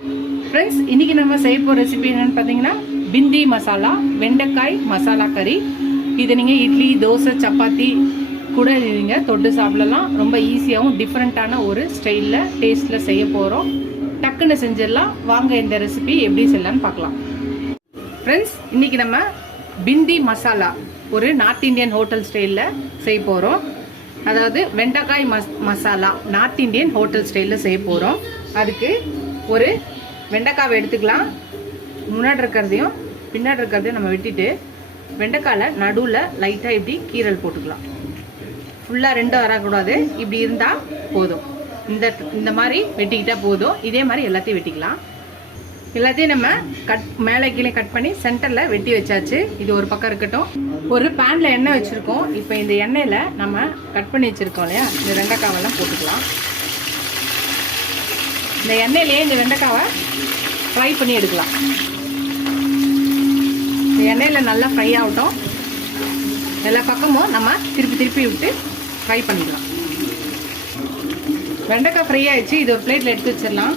Friends, இன்றைக்கி நம்ம செய்ய போகிற ரெசிபி என்னென்னு பார்த்தீங்கன்னா பிந்தி மசாலா, வெண்டைக்காய் மசாலா கறி. இது நீங்கள் இட்லி, தோசை, சப்பாத்தி கூட நீங்கள் தொட்டு சாப்பிடலாம். ரொம்ப ஈஸியாகவும் டிஃப்ரெண்ட்டான ஒரு ஸ்டைலில் டேஸ்ட்டில் செய்ய போகிறோம். டக்குன்னு செஞ்சிடலாம். வாங்க இந்த ரெசிபி எப்படி செய்யலான்னு பார்க்கலாம். ஃப்ரெண்ட்ஸ், இன்றைக்கி நம்ம பிந்தி மசாலா ஒரு நார்த் இந்தியன் ஹோட்டல் ஸ்டைலில் செய்ய போகிறோம். அதாவது வெண்டைக்காய் மசாலா நார்த் இந்தியன் ஹோட்டல் ஸ்டைலில் செய்ய போகிறோம். அதுக்கு ஒரு வெண்டைக்காவை எடுத்துக்கலாம். முன்னாடி இருக்கிறதையும் பின்னாடி இருக்கிறதையும் நம்ம வெட்டிட்டு வெண்டைக்காயில் நடுவில் லைட்டாக இப்படி கீரல் போட்டுக்கலாம். ஃபுல்லாக ரெண்டும் வரக்கூடாது, இப்படி இருந்தால் போதும். இந்த மாதிரி வெட்டிக்கிட்டால் போதும். இதே மாதிரி எல்லாத்தையும் வெட்டிக்கலாம். எல்லாத்தையும் நம்ம மேலே கீழே கட் பண்ணி சென்டரில் வெட்டி வச்சாச்சு. இது ஒரு பக்கம் இருக்கட்டும். ஒரு பேனில் எண்ணெய் வச்சுருக்கோம். இப்போ இந்த எண்ணெயில் நம்ம கட் பண்ணி வச்சுருக்கோம் இல்லையா, இந்த வெண்டைக்காவெல்லாம் போட்டுக்கலாம். இந்த எண்ணெயிலே இந்த வெண்டைக்காவை ஃப்ரை பண்ணி எடுக்கலாம். இந்த எண்ணெயில் நல்லா ஃப்ரை ஆகட்டும். எல்லா பக்கமும் நம்ம திருப்பி விட்டு ஃப்ரை பண்ணிக்கலாம். வெண்டைக்காய் ஃப்ரை ஆகிடுச்சு. இது ஒரு பிளேட்டில் எடுத்து வச்சிடலாம்.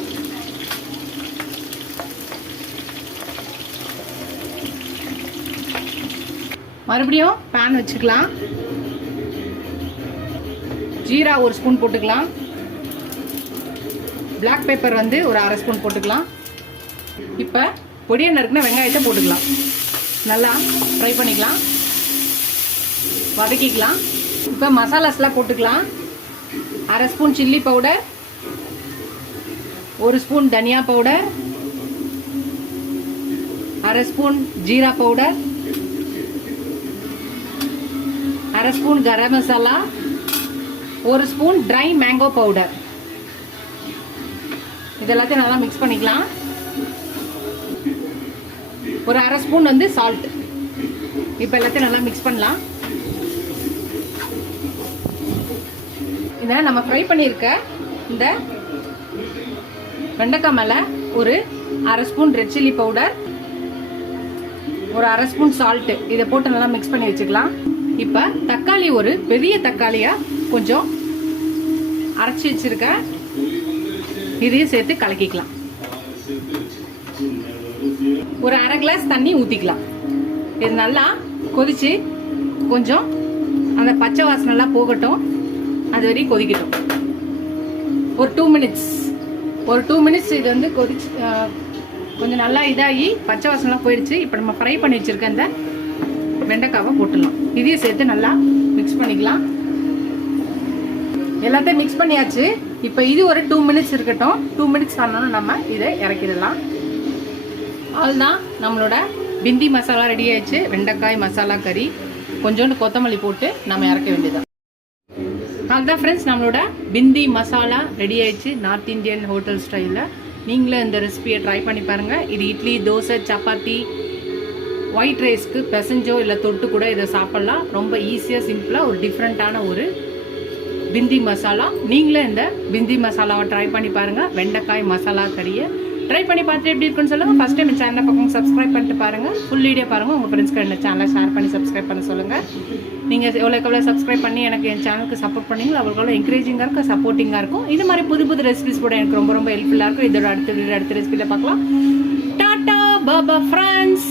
மறுபடியும் பேன் வச்சுக்கலாம். ஜீரா ஒரு ஸ்பூன் போட்டுக்கலாம். பிளாக் பெப்பர் ஒரு அரை ஸ்பூன் போட்டுக்கலாம். இப்போ பொடியை நறுக்குன வெங்காயத்தை போட்டுக்கலாம். நல்லா ஃப்ரை பண்ணிக்கலாம், வதக்கிக்கலாம். இப்போ மசாலாஸ்லாம் போட்டுக்கலாம். அரை ஸ்பூன் சில்லி பவுடர், ஒரு ஸ்பூன் தனியா பவுடர், அரை ஸ்பூன் ஜீரா பவுடர், அரை ஸ்பூன் கரம் மசாலா, ஒரு ஸ்பூன் ட்ரை மேங்கோ பவுடர். இது எல்லாத்தையும் நல்லா மிக்ஸ் பண்ணிக்கலாம். ஒரு அரை ஸ்பூன் சால்ட். இப்போ எல்லாத்தையும் நல்லா மிக்ஸ் பண்ணலாம். இதை நம்ம ஃப்ரை பண்ணியிருக்க இந்த வெண்டைக்காய் மேலே ஒரு அரை ஸ்பூன் ரெட் சில்லி பவுடர், ஒரு அரை ஸ்பூன் சால்ட்டு, இதை போட்டு நல்லா மிக்ஸ் பண்ணி வச்சுக்கலாம். இப்போ தக்காளி, ஒரு பெரிய தக்காளியாக கொஞ்சம் அரைச்சி வச்சுருக்கேன், இதையும் சேர்த்து கலக்கிக்கலாம். ஒரு அரை கிளாஸ் தண்ணி ஊற்றிக்கலாம். இது நல்லா கொதிச்சு கொஞ்சம் அந்த பச்சை வாசனைலாம் போகட்டும். அது வரையும் கொதிக்கட்டும். ஒரு 2 மினிட்ஸ் இது கொதிச்சு கொஞ்சம் நல்லா இதாகி பச்சை வாசனைலாம் போயிடுச்சு. இப்போ நம்ம ஃப்ரை பண்ணி வச்சுருக்க இந்த வெண்டைக்காவை போட்டுடலாம். இதையும் சேர்த்து நல்லா மிக்ஸ் பண்ணிக்கலாம். எல்லாத்தையும் மிக்ஸ் பண்ணியாச்சு. இப்போ இது ஒரு 2 மினிட்ஸ் இருக்கட்டும். 2 மினிட்ஸ் ஆனாலும் நம்ம இதை இறக்கிடலாம். அதுதான் நம்மளோட பிந்தி மசாலா ரெடி ஆயிடுச்சு. வெண்டைக்காய் மசாலா கறி, கொஞ்சோண்டு கொத்தமல்லி போட்டு நம்ம இறக்க வேண்டியதான். அதுதான் ஃப்ரெண்ட்ஸ், நம்மளோட பிந்தி மசாலா ரெடி ஆயிடுச்சு நார்த் இந்தியன் ஹோட்டல் ஸ்டைலில். நீங்களும் இந்த ரெசிபியை ட்ரை பண்ணி பாருங்கள். இது இட்லி, தோசை, சப்பாத்தி, ஒயிட் ரைஸ்க்கு பெசஞ்சோ இல்லை தொட்டு கூட இதை சாப்பிட்லாம். ரொம்ப ஈஸியாக சிம்பிளாக ஒரு டிஃப்ரெண்ட்டான ஒரு பிந்தி மசாலா. நீங்களும் இந்த பிந்தி மசாலாவை ட்ரை பண்ணி பாருங்கள். வெண்டைக்காய் மசாலா கறியை ட்ரை பண்ணி பார்த்துட்டு எப்படி இருக்குன்னு சொல்லுங்கள். ஃபஸ்ட் டைம் சேனலை பக்கம் சப்ஸ்கிரைப் பண்ணிட்டு பாருங்கள். ஃபுல் வீடியோ பாருங்கள். உங்கள் ஃப்ரெண்ட்ஸ்க்கு இந்த சேனலை ஷேர் பண்ணி சப்ஸ்கிரைப் பண்ண சொல்லுங்கள். நீங்கள் எவ்வளோ சப்ஸ்கிரைப் பண்ணி எனக்கு என் சேனலுக்கு சப்போர்ட் பண்ணிங்களோ அவ்வளோ என்கரேஜிங்காக இருக்கும், சப்போர்ட்டிங்காக இருக்கும். இது மாதிரி புது ரெசிபிஸ் கூட எனக்கு ரொம்ப ஹெல்ப்ஃபுல்லாக இருக்கும். இதோட அடுத்த ரெசிபியில் பார்க்கலாம். டாடா பாபா ஃப்ரெண்ட்ஸ்.